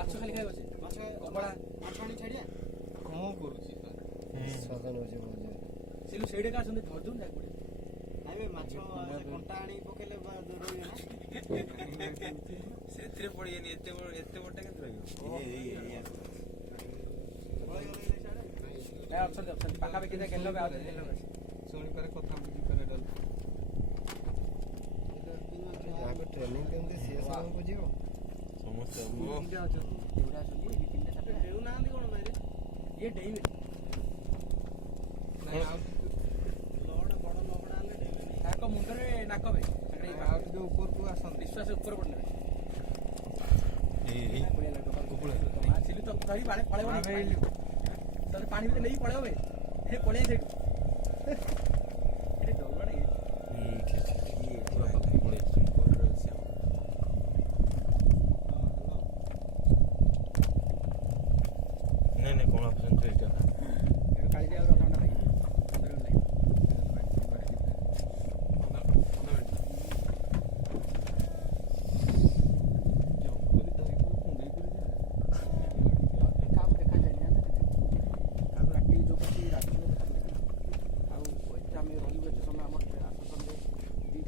ମାଛ ଖାଲି ଖାଇବ ସେ ମାଛ କପଡ଼ା ମାଛ ଆଣି ଛାଡ଼ିଆ କ'ଣ କରୁଛି ସିଲୁ ସେଇଠି କାଛନ୍ତି ଧରିଦଉ ନା ନାଇଁ ମାଛ କଣ୍ଟା ଆଣି ପକେଇଲେ ରହିବେ ନା ସେଥିରେ ପଡ଼ିବେନି ଏତେ ବଡ଼ଟା କେତେ ରହିବ ଅଛନ୍ତି ଅଛନ୍ତି ପାଖାପାଖି ଗେଲ ଶୁଣିପାରେ କଥା ବୁଝିପାରେ ଟ୍ରେନିଂ ଦିଅନ୍ତି ସିଏ ସବୁ ବୁଝିବ ସମସ୍ତେ ଦେଉନାହାନ୍ତି କ'ଣ ପାଇଁ ଇଏ ଡେଇଁବେ ବଡ଼ ଲବଡ଼ା ହେଲେ ଡେଇଁବେ ତାଙ୍କ ମୁଣ୍ଡରେ ନାକବେ ଆଉ ଟିକେ ଉପରକୁ ଆସନ୍ତି ନିଶ୍ୱାସ ଉପରେ ପଡ଼ିଲେ ଆସିଲି ତ ଧରି ପଳେଇବ ତାହେଲେ ପାଣି ଭିତରେ ନେଇକି ପଳେଇବ ପଳେଇ ସେଇଠୁ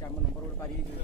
ଆମ ନମ୍ବର ଗୋଟେ ପାରି ହେଇଯିବ